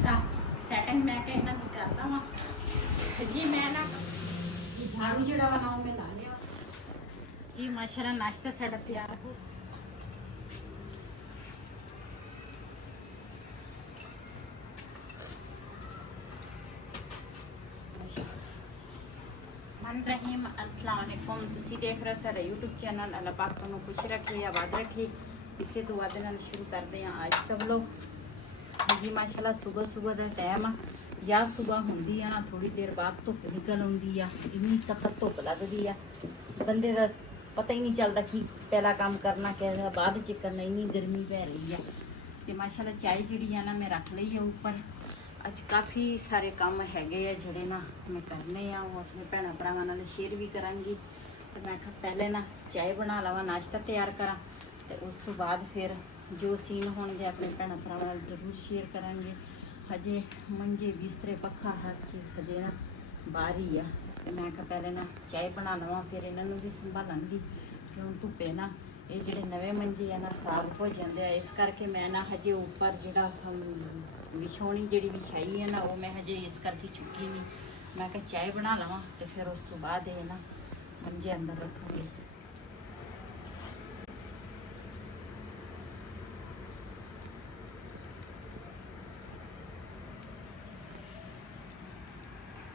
नाश्ता सैटिंग मैं के इन्होंने करता वा जी। मैं ना झाड़ू जड़ा वा ना मैं ला लिया जी। माशाल्लाह नाश्ता साडा तैयार हो रहीम। अस्सलाम वालेकुम। तुसी देख रहे हो साडा यूट्यूब चैनल। अल्लाह पाक तुहानू खुश रखे, आबाद रखे। इसे दुआ दे नाल शुरू करते हैं आज सब लोग जी। माशाल्लाह सुबह सुबह का टाइम आ या सुबह होंदी आ ना, थोड़ी देर बाद धुप निकल आउंदी आ। इन्नी सख्त धुप लगदी आ, बंदे दा पता ही नहीं चलता कि पहला काम करना क्या बाद च करना। इन्नी गर्मी पै रही है तो माशाल्लाह चाय जिहड़ी आ ना मैं रख लई है ऊपर। अज काफ़ी सारे काम हैगे आ जिहड़े ना मैं करने आ, वो अपने भैन भरावां नाल शेयर भी करांगी। तो मैं कहा पहले ना चाय बना लवां, नाश्ता तैयार करा, तो उस तो बाद फिर जो सीन होणगे अपने भैन भरावां नाल जरूर शेयर करांगे। हजे मंजे बिस्तरे पक्खा हर चीज़ हजे ना बाहर ही आ। तो मैं कहा पहले ना चाय बना लवां, फिर इन्हों भी संभालांगी क्यों धुप्पे ना ये जोड़े नवे मंजे है ना खराब हो जाते हैं। इस करके मैं ना हजे ऊपर जो विछाउनी जी विछाई है ना वो मैं हजे इस करके चुकी नहीं। मैं कहा चाय बना लवां तो फिर उस तो बाद ये ना मंजे अंदर रखूँगी।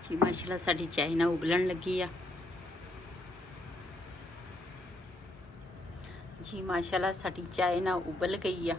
जी माशाल्लाह साडी चाय ना उबलन लगी आ जी। माशाल्लाह साडी चाय ना उबल गई आ।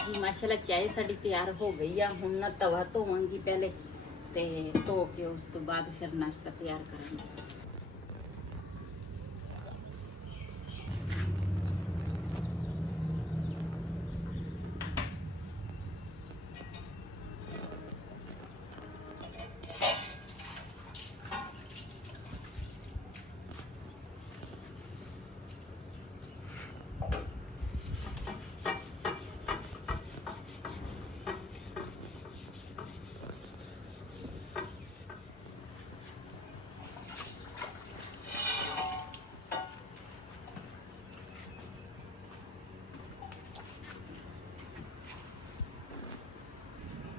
जी माशाल्लाह चाय साड़ी तैयार हो गई है। हुण ना तवा धोवांगी पहले, ते धो के उस तो बाद फिर नाश्ता तैयार करांगी।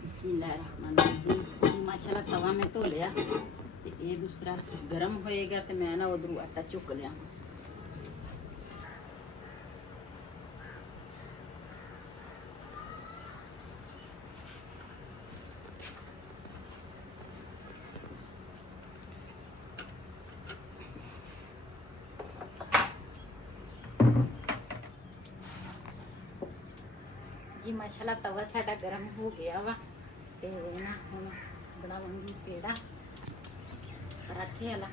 बिस्मिल्लाहिर्रहमानिर्रहीम। माशाल्लाह तवा मैं धो लिया तो ये दूसरा गर्म होएगा तो मैं ना उधरों आटा चुक लिया। जी माशाल्लाह तवा साडा गर्म हो गया वा ते ना हुण बनावांगी पेड़ा पराठे वाला।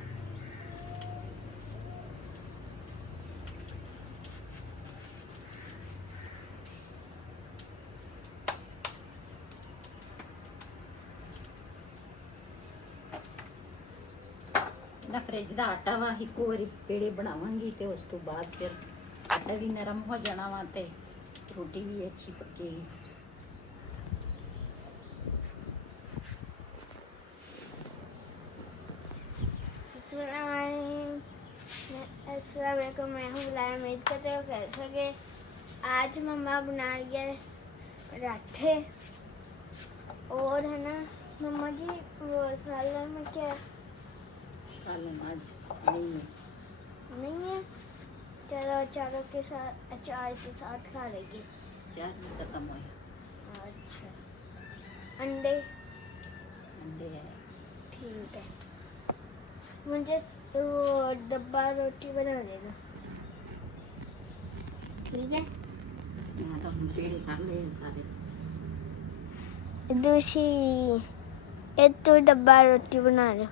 ना फ्रिज का आटा वा एक बारी पेड़े बनावांगी तो उस तो बाद फिर आटा भी नरम हो जाना वा ते रोटी भी अच्छी पकेगी। अस्सलाम वालेकुम। मैं हूँ बुलाया, उम्मीद करते हो कैसे के। आज मम्मा बना रही है पराठे और है ना मम्मा जी वो सालन में क्या सालन आज नहीं है। चलो अचारों के साथ अचार के साथ खा लेंगे। चार भी खत्म हो। अच्छा अंडे है। ठीक है, मुझे वो डब्बा रोटी बना देना। ठीक है, मैं तो हम पेड़ कर ले सारे। दूसरी एक तो डब्बा रोटी बना लो।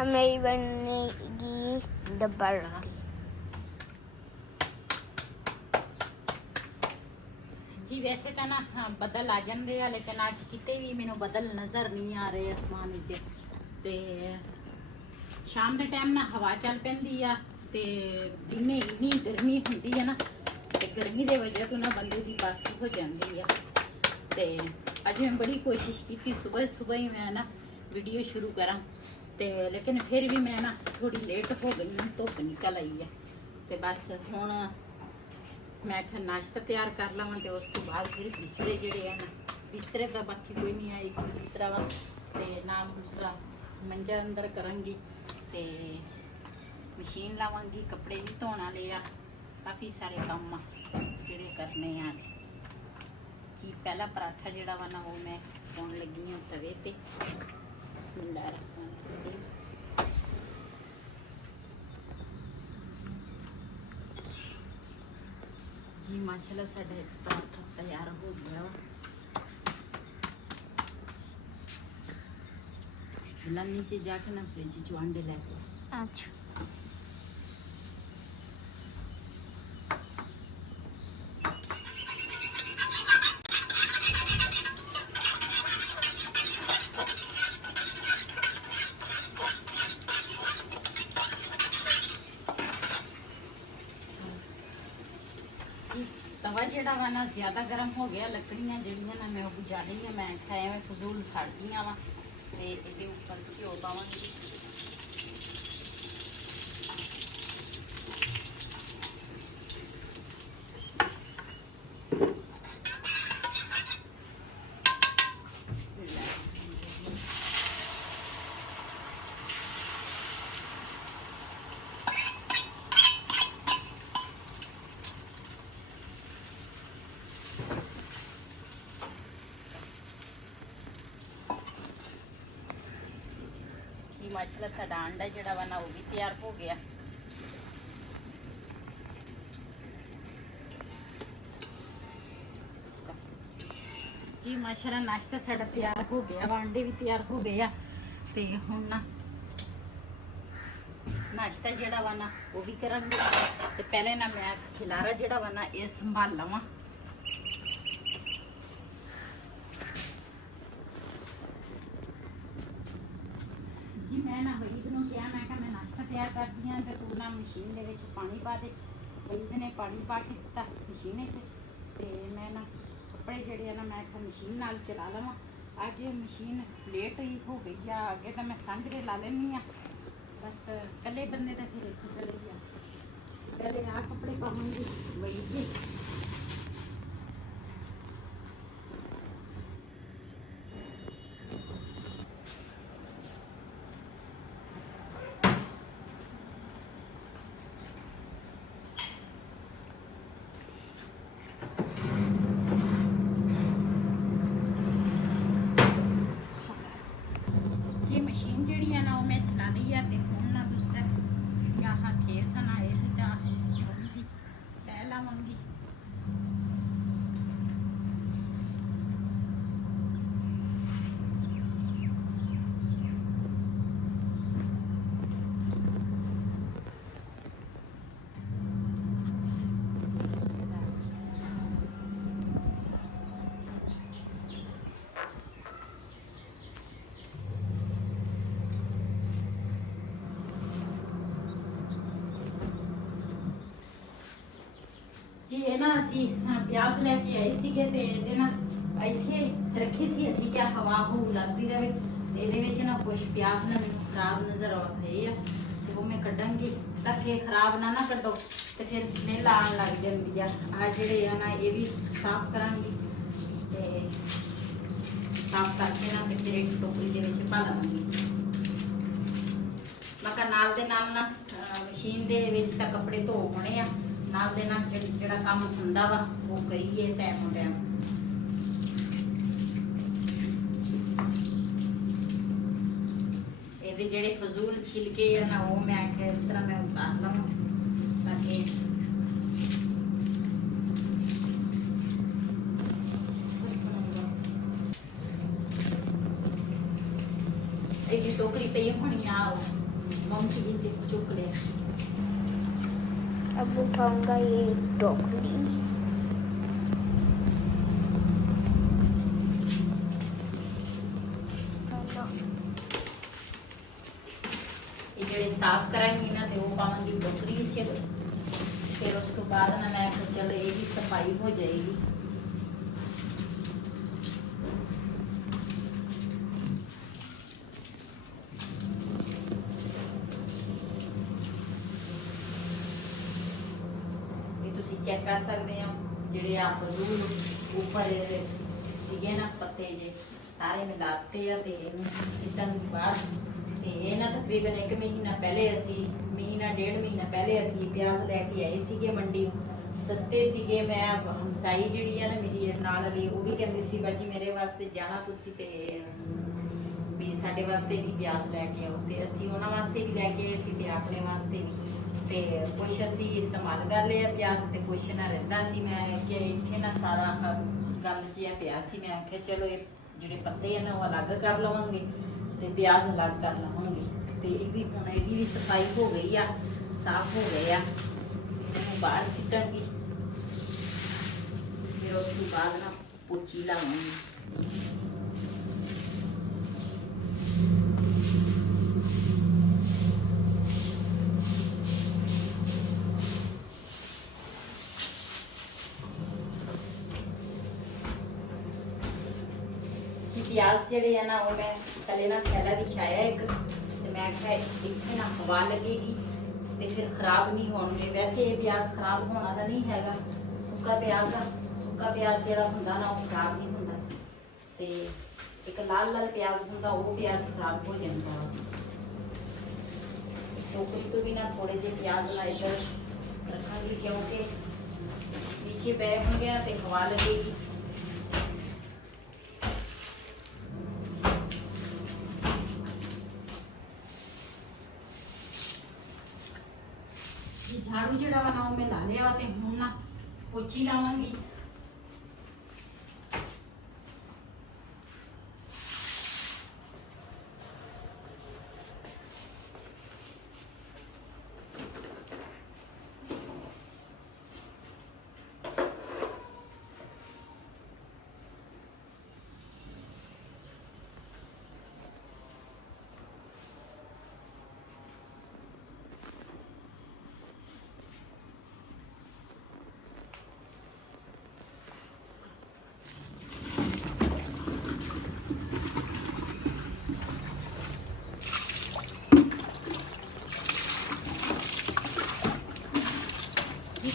अब मेरी बनेगी डब्बा रोटी। जी वैसे तो ना हाँ, बदल आ जाते हैं लेकिन अज किते भी मैनू बदल नज़र नहीं आ रहे आसमान विच ते शाम के टाइम ना हवा चल पैंदी आ ते दिने इन्नी गर्मी होंदी है ना ते गर्मी की वजह तो ना बंदे की बस हो जाती है। ते अज मैं बड़ी कोशिश की सुबह सुबह ही मैं ना वीडियो शुरू करा ते लेकिन फिर भी मैं ना थोड़ी लेट हो गई हूँ, धुप निकल आई है। तो बस हुण मैं आखिया नाश्ता तैयार कर लवां ते उस तो बाद फिर बिस्तरे जिहड़े है ना बिस्तरे तो बाकी कोई नहीं आई बिस्तरा वा ते ना दूसरा मंजा अंदर करांगी ते मशीन लावांगी, कपड़े भी धोने वाले आ, काफ़ी सारे काम आ जिहड़े करने आ अज। जी पहला पराठा जिहड़ा वा ना वो मैं पाउण लगी हूँ तवे ते। बिस्मिल्लाहिर्रहमानिर्रहीम। जी माशाल्लाह साडा पराठा तैयार हो गया वा। ला नीचे जाके ना फ्रिज चो अंडे लेके अच्छा जी तवा जिहड़ा वा ना ज़्यादा गर्म हो गया, लकड़ियां जिहड़ियां ना मैं वो बुझा लईयां, मैं आखिया एवें फजूल सड़दियां वा ते इहदे उपर घ्यो पावांगी। माशाल्लाह साडा अंडा जिहड़ा वा ना वो भी तैयार हो गया। जी माशाल्लाह नाश्ता साडा तैयार हो गया वा, अंडे भी तैयार हो गए आ ते हुण ना नाश्ता जिहड़ा वा ना वो भी करांगे ते पहले ना मैं खिलारा जिहड़ा वा ना ये संभाल लवां। जी मैं ना वहीद नूं कहा मैं नाश्ता तैयार कर दी हाँ, तो तू ना मशीन दे विच पानी पा दे। वहीद ने पानी पा के दिता मशीन च ते मैं ना कपड़े जिहड़े ना मैं मशीन नाल चला लवां। अज मशीन लेट ही हो गई आ, अगे तो मैं सांझरे ला लैनी आ, बस कल्ले बंदे तो फिर इसी चले गया। पहले आ कपड़े पाऊंगी वहीद के मशीन जी है ना वो मैं चला ली है। तो हूँ ना दूसरा जी हाँ खेस है ना ये लै लावगी। जी ये ना असी प्याज लैके आए थे ते ना इत्थे रखे सी असी क्या हवा हू लगती रहे। ये ना कुछ प्याज ना मैं खराब नज़र आए आ, तो वो मैं कड्डांगी ताकि खराब ना कड्डो तो फिर स्मैल आन लग जाती है। आ जेडे ना ये भी साफ करांगी ते साफ करके ना फिर एक टोकरी दे विच पा लवांगी। मैं नाल दे नाल ना मशीन दे विच तां कपड़े धो होने आ, नाल दे नाल जिहड़ा काम हुंदा वा वो करिए टाइम टाइम। ਇਹਦੇ ਜਿਹੜੇ ਫਜ਼ੂਲ ਛਿਲਕੇ ਆ ਨਾ ਉਹ ਮੈਂ ਆਖਿਆ ਇਸ ਤਰ੍ਹਾਂ ਮੈਂ ਉਤਾਰ ਲਵਾਂ ਤਾਂ ਕਿ ਇਹਦੀ ਟੋਕਰੀ ਪਈ ਹੋਣੀ ਆ ਮੰਮੀ ਜੀ ਚੁੱਕ ਲਿਆ। अब उठाऊंगा ये टोकरी। ਇਹ ਜਿਹੜੇ ਸਾਫ਼ ਕਰਾਂਗੀ ਨਾ ਤੇ ਉਹ ਪਾਵਾਂਗੀ ਟੋਕਰੀ ਵਿੱਚ। ਫਿਰ ਉਸ ਤੋਂ ਬਾਅਦ ਨਾ ਮੈਂ ਕਿਹਾ ਚਲੋ ਇਹ ਵੀ ਸਫਾਈ ਹੋ ਜਾਏਗੀ। चेक कर सकते हैं ਜਿਹੜੇ ਆ ਫਜ਼ੂਲ ਉੱਪਰ ਸੀਗੇ ਨਾ ਪੱਤੇ ਜੇ ਸਾਰੇ ਮਿਲਾਤੇ ਆ ਤੇ ਇਹਨੂੰ ਸਿੱਟਣ ਦੀ ਬਾਅਦ ਤੇ ਇਹ ਨਾ ਤਕਰੀਬਨ 1 ਮਹੀਨਾ ਪਹਿਲੇ ਅਸੀਂ ਮਹੀਨਾ 1.5 ਮਹੀਨਾ ਪਹਿਲੇ ਅਸੀਂ ਪਿਆਜ਼ ਲੈ ਕੇ ਆਏ ਸੀਗੇ ਮੰਡੀ। ਸਸਤੇ ਸੀਗੇ। ਮੈਂ ਹਮਸਾਈ ਜਿਹੜੀ ਆ ਨਾ ਮੇਰੀ ਨਾਲ ਵਾਲੀ ਉਹ ਵੀ ਕਹਿੰਦੀ ਸੀ ਬਾਜੀ ਮੇਰੇ ਵਾਸਤੇ ਜਾਣਾ ਤੁਸੀਂ ਤੇ ਵੀ ਸਾਡੇ ਵਾਸਤੇ ਵੀ ਪਿਆਜ਼ ਲੈ ਕੇ ਆਓ ਤੇ ਅਸੀਂ ਉਹਨਾਂ ਵਾਸਤੇ ਵੀ ਲੈ ਕੇ ਆਏ ਸੀ ਤੇ ਆਪਣੇ ਵਾਸਤੇ ਵੀ ਤੇ ਕੁਛ ਅਸੀਂ ਇਸਤੇਮਾਲ ਕਰ ਲਿਆ ਪਿਆਜ਼ ਤੇ ਕੁਛ ਨਾ ਰਹਿੰਦਾ ਸੀ। ਮੈਂ ਕਿ ਇੱਥੇ ਨਾ ਸਾਰਾ ਗੰਦ ਜਿਹਾ ਪਿਆ ਸੀ। ਮੈਂ ਆਖਿਆ ਚਲੋ ਇਹ ਜਿਹੜੇ ਪੱਤੇ ਆ ਨਾ ਉਹ ਅਲੱਗ ਕਰ ਲਵਾਂਗੇ ਤੇ ਪਿਆਜ਼ ਅਲੱਗ ਕਰ ਲਵਾਂਗੇ ਤੇ ਇਹਦੀ ਹੁਣ ਇਹਦੀ ਵੀ ਸਫਾਈ ਹੋ ਗਈ ਆ, ਸਾਫ਼ ਹੋ ਗਏ ਆ। ਇਹਨੂੰ ਬਾਹਰ ਸਿੱਟਾਂਗੀ ਫਿਰ ਉਸ ਤੋਂ ਬਾਅਦ ਨਾ ਪੋਚੀ ਲਾਵਾਂਗੀ। प्याज जेडे है ना वो मैं तले ना थैला बिछाया एक ते मैं आख्या इत्थे ना हवा लगेगी ते फिर खराब नहीं होणगे। वैसे ये प्याज खराब होना तो नहीं हैगा। सुक्का प्याज जेड़ा हुंदा ना वो खराब नहीं हुंदा ते एक लाल लाल प्याज हुंदा वो प्याज खराब हो जांदा। तो कुछ तो भी ना थोड़े जे प्याज ना इधर रखांगी क्योंकि नीचे पै होंगे ते हवा लगेगी। झाड़ू जड़ा वा ना मैं ला लिया ते हुण ना पोची लावांगी।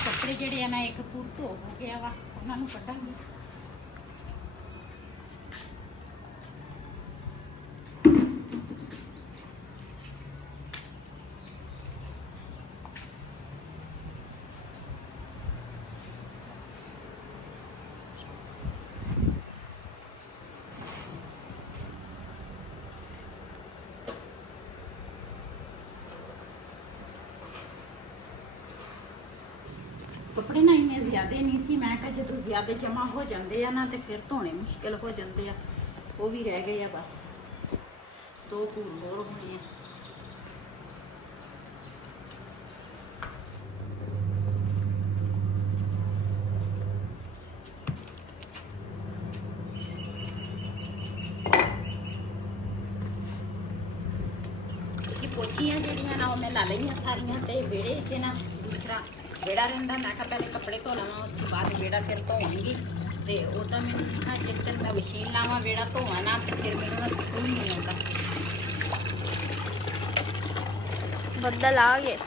कपड़े जेडे है ना एक फुट धो हो गया वा उन्होंने कटांगी। कपड़े ना इन्ने ज़्यादा नहीं सी। मैं कहा जो ज़्यादा जमा हो जाते हैं ना तो फिर धोने मुश्किल हो जाते हैं। वो भी रह गए हैं बस 2 पूर होर होने। पोचियां जड़ियां ना मैं ला लिया सारिया तो वेड़े च ना दूसरा बेड़ा रहा। मैं कहा पहले कपड़े धो लवा उस तो बाद बेड़ा फिर धोवगी तो वो तो मैंने हाँ जिस दिन मैं मशीन लावा बेड़ा धोवा ना तो फिर मैंने सुकून नहीं आता। बदल आ गए।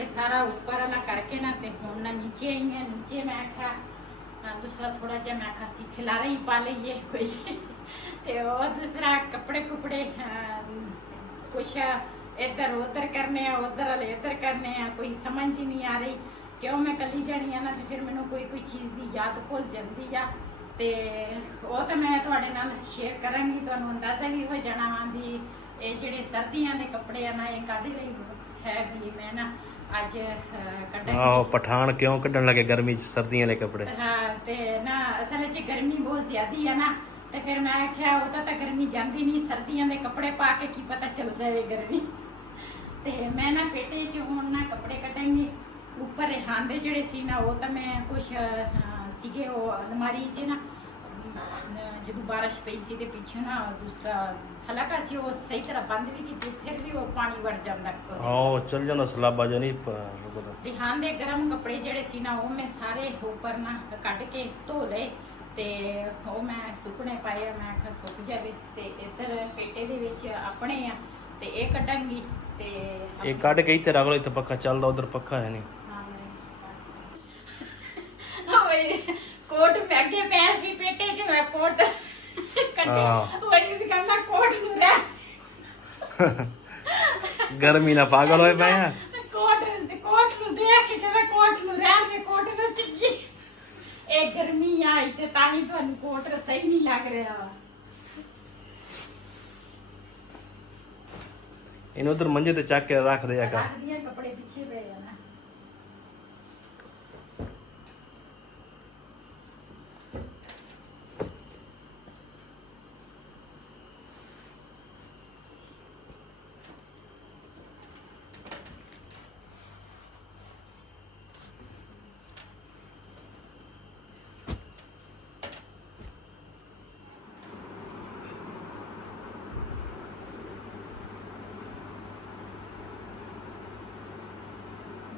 ਕੇ ਸਾਰਾ ਉੱਪਰ ਵਾਲਾ ਕਰਕੇ ਨਾ ਤੇ ਹੁਣ ਨਾ ਨੀਚੇ ਆਈ ਹਾਂ। ਨੀਚੇ ਮੈਂ ਆਖਿਆ दूसरा थोड़ा जिहा मैं आखा सी खिलारा ही पा लईए कोई ते और दूसरा कपड़े कुपड़े कुछ इधर उधर करने आ, उधर वाले इधर करने आ, कोई समझ ही नहीं आ रही क्यों मैं कली जानी है ना तो फिर मैनू कोई चीज़ की याद भुल जाती आ ते वो तो मैं तुहाडे नाल शेयर करांगी। तुहानू अंदाज़ा भी हो जाना वा भी ये जिहड़े सर्दियां दे कपड़े आ ना ये काहदे लई है भी मैं ना ਅੱਜ ਆਹੋ ਪਠਾਨ ਕਿਉਂ ਕੱਢਣ ਲੱਗੇ ਗਰਮੀ ਚ ਸਰਦੀਆਂ ਵਾਲੇ ਕੱਪੜੇ। ਹਾਂ ਤੇ ਨਾ ਅਸਲ ਵਿੱਚ ਗਰਮੀ ਬਹੁਤ ਜ਼ਿਆਦੀ ਹੈ ਨਾ ਤੇ ਫਿਰ ਮੈਂ ਆਖਿਆ ਉਹਦਾ ਤਾਂ ਗਰਮੀ ਜਾਂਦੀ ਨਹੀਂ, ਸਰਦੀਆਂ ਦੇ ਕੱਪੜੇ ਪਾ ਕੇ ਕੀ ਪਤਾ ਚੱਲ ਜਾਵੇ ਗਰਮੀ। ਤੇ ਮੈਂ ਨਾ ਪੇਟੇ 'ਚ ਹੁਣ ਨਾ ਕੱਪੜੇ ਕੱਢਾਂਗੀ। ਉੱਪਰ ਰਿਹਾਨ ਦੇ ਜਿਹੜੇ ਸੀ ਨਾ ਉਹ ਤਾਂ ਮੈਂ ਕੁਛ ਸੀਗੇ ਉਹ ਅਲਮਾਰੀ 'ਚ ਨਾ ਜਦੋਂ ਬਾਰਿਸ਼ ਪਈ ਸੀ ਤੇ ਪਿੱਛੇ ਨਾ ਦੂਸਰਾ ਹਲਕਾ ਸੀ ਉਹ ਸਹੀ ਤਰ੍ਹਾਂ ਬੰਦ ਵੀ ਕੀਤੀ ਫਿਰ ਵੀ ਉਹ ਪਾਣੀ ਵੜ ਜਾਂਦਾ। ਆਹੋ ਚੱਲ ਜਾਂਦਾ ਸਲਾਬਾ ਜਿਹਾ ਨਹੀਂ ਰੁਕਦਾ। ਰਿਹਾਨ ਦੇ ਗਰਮ ਕੱਪੜੇ ਜਿਹੜੇ ਸੀ ਨਾ ਉਹ ਮੈਂ ਸਾਰੇ ਉੱਪਰ ਨਾ ਕੱਢ ਕੇ ਧੋ ਲਏ ਤੇ ਉਹ ਮੈਂ ਸੁੱਕਣੇ ਪਾਏ ਆ। ਮੈਂ ਆਖਿਆ ਸੁੱਕ ਜਾਵੇ ਤੇ ਇੱਧਰ ਪੇਟੇ ਦੇ ਵਿੱਚ ਆਪਣੇ ਆ ਤੇ ਇਹ ਕੱਢਾਂਗੀ ਤੇ ਇਹ ਕੱਢ ਕੇ ਇੱਥੇ ਰੱਖ ਲਓ। ਇੱਥੇ ਪੱਖਾ ਚੱਲਦਾ, ਉਧਰ ਪੱਖਾ ਹੈ ਨਹੀਂ। ਕੋਟ ਮੈਂ ਅੱਗੇ ਪਿਆ ਸੀ ਪੇਟੇ 'ਚ ਮੈਂ ਕੋਟ ਕੱਢੇ ਉਹ ਇਹ ਕਹਿੰਦਾ ਕੋਟ ਨੂੰ ਰਹਿ ਗਰਮੀ ਨਾਲ ਪਾਗਲ ਹੋਏ ਪਏ ਆ। ਕੋਟ ਨੂੰ ਦੇਖ ਕੇ ਜਦੋਂ ਕੋਟ ਨੂੰ ਰਹਿਣ ਦੇ ਕੋਟ ਨੂੰ ਚਿੱਕੀ ਇਹ ਗਰਮੀ ਆਈ ਤੇ ਤਾਂ ਹੀ ਤੁਹਾਨੂੰ ਕੋਟ ਸਹੀ ਨਹੀਂ ਲੱਗ ਰਿਹਾ ਵਾ। ਇਹਨੂੰ ਉਧਰ ਮੰਜੇ ਤੇ ਚੱਕ ਕੇ ਰੱਖ ਦਿਆ ਕਰ। ਕੱਪੜੇ ਪਿੱਛੇ ਪਏ ਆ ਨਾ।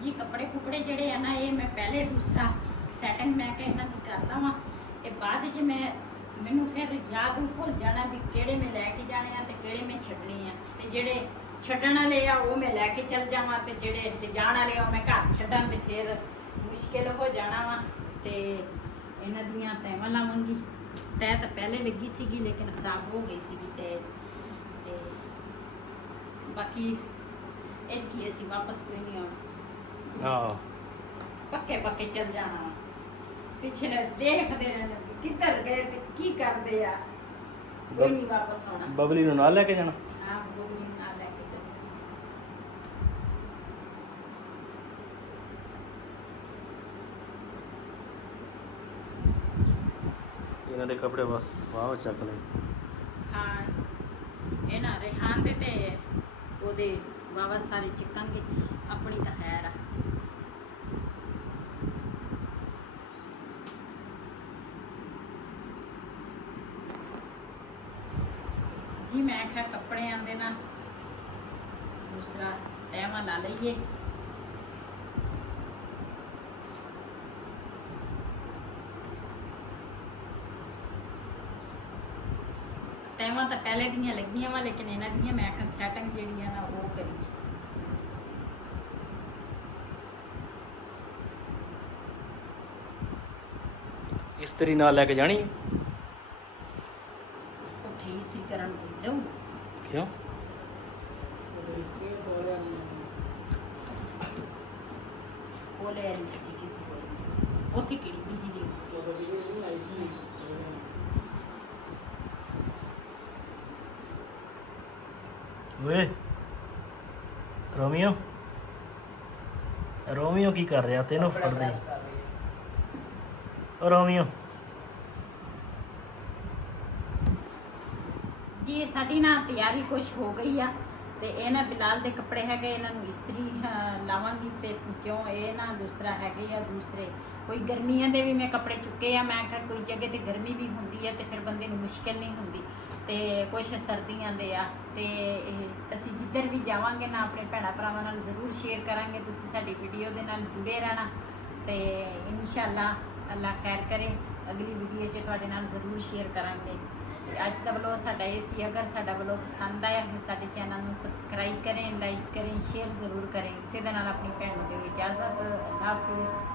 जी कपड़े कुपड़े जड़े है ना ये मैं पहले दूसरा सैटिंग मैं कह इन्हां दी करदा वां ते बाद च मैं मैनू फिर याद भुल जाना भी किहड़े मैं लैके जाने आ ते किहड़े मैं छड्डने आ ते जेड़े छड्डण वाले आ वो मैं लैके चल जावां ते जेड़े ले जाण वाले आ मैं घर छड्डां ते फिर मुश्किल हो जाना वा। ते इन्हां दियां तैवां लावांगी। तै तो पहले लगी सीगी लेकिन खराब हो गई सीगी ते बाकी इनकी असीं वापस कोई नहीं आउणा। पक्के पक्के चल जाना पिछले देखते रहना किधर गए ते की करदे आ कोई नहीं वापस आना। बबली ਨੂੰ ਨਾਲ ਲੈ ਕੇ ਜਾਣਾ। हां बबली ਨੂੰ ਨਾਲ ਲੈ ਕੇ ਚੱਲ। ਇਹਨਾਂ ਦੇ ਕੱਪੜੇ ਬਸ ਵਾਹ ਚੱਕ ਲੈ। ਹਾਂ ਇਹ ਨਾ ਰਿਹਾਨ ਦੇ ਤੇ ਉਹਦੇ ਵਾਵਾ ਸਾਰੇ ਚਿੱਕਾਂਗੇ ਆਪਣੀ ਤਾਂ ਖੈਰ ਆ। जी मैं आख्या कपड़े आंदे ना दूसरा तैमा ला लईए। तैमा तो पहले दियां लगियां वा लेकिन इन्हां दियां मैं आख्या सैटिंग जिहड़ी है ना वो करिए। इस्त्री ਨਾਲ ਲੈ ਕੇ ਜਾਣੀ ਉੱਥੇ ਇਸਤਰੀ ਕਰਨ ਦੇ ਦਊ ਕਿਉਂ? ਕੋਲੇ ਵਾਲੀ ਇਸਤਰੀ ਕੀਤੀ ਉੱਥੇ ਕਿਹੜੀ ਬੀਜੀ ਦੀ ਓਏ ਰੋਮੀਓ ਰੋਮੀਓ ਕੀ ਕਰ ਰਿਹਾ ਤੈਨੂੰ ਫੜਦੇ ਓ ਰੋਮੀਓ ਜੀ ਸਾਡੀ ਨਾ ਤਿਆਰੀ ਕੁਛ ਹੋ ਗਈ ਆ ਤੇ ਇਹ ਨਾ ਬਿਲਾਲ ਦੇ ਕੱਪੜੇ ਹੈਗੇ ਇਹਨਾਂ ਨੂੰ ਇਸਤਰੀ ਲਾਵਾਂਗੀ ਤੇ ਕਿਉਂ ਇਹ ਨਾ ਦੂਸਰਾ ਹੈਗੇ ਆ ਦੂਸਰੇ ਕੋਈ ਗਰਮੀਆਂ ਦੇ ਵੀ ਮੈਂ ਕੱਪੜੇ ਚੁੱਕੇ ਆ। ਮੈਂ ਕਿਹਾ ਕੋਈ ਜਗ੍ਹਾ ਤੇ ਗਰਮੀ ਵੀ ਹੁੰਦੀ ਹੈ ਤੇ ਫਿਰ ਬੰਦੇ ਨੂੰ ਮੁਸ਼ਕਿਲ ਨਹੀਂ ਹੁੰਦੀ ਤੇ ਕੁਛ ਸਰਦੀਆਂ ਦੇ ਆ ਤੇ ਇਹ ਅਸੀਂ ਜਿੱਧਰ ਵੀ ਜਾਵਾਂਗੇ ਨਾ ਆਪਣੇ ਭੈਣਾਂ ਭਰਾਵਾਂ ਨਾਲ ਜ਼ਰੂਰ ਸ਼ੇਅਰ ਕਰਾਂਗੇ। ਤੁਸੀਂ ਸਾਡੀ ਵੀਡੀਓ ਦੇ ਨਾਲ ਜੁੜੇ ਰਹਿਣਾ ਤੇ ਇਨਸ਼ਾਅੱਲਾ ਅੱਲਾ ਖੈਰ ਕਰੇ। ਅਗਲੀ ਵੀਡੀਓ 'ਚ ਤੁਹਾਡੇ ਨਾਲ ਜ਼ਰੂਰ ਸ਼ੇਅਰ ਕਰਾਂਗੇ। ਤੇ ਅੱਜ ਦਾ ਵਲੋਗ ਸਾਡਾ ਇਹ ਸੀ। ਅਗਰ ਸਾਡਾ ਵਲੋਗ ਪਸੰਦ ਆਇਆ ਫਿਰ ਸਾਡੇ ਚੈਨਲ ਨੂੰ ਸਬਸਕ੍ਰਾਈਬ ਕरें, ਲਾਈਕ करें, शेयर ਜ਼ਰੂਰ करें। ਇਸੇ ਦੇ ਨਾਲ ਆਪਣੀ ਭੈਣ ਨੂੰ ਦਿਓ ਇਜਾਜ਼ਤ। ਅੱਲਾਹ ਹਾਫਿਜ਼।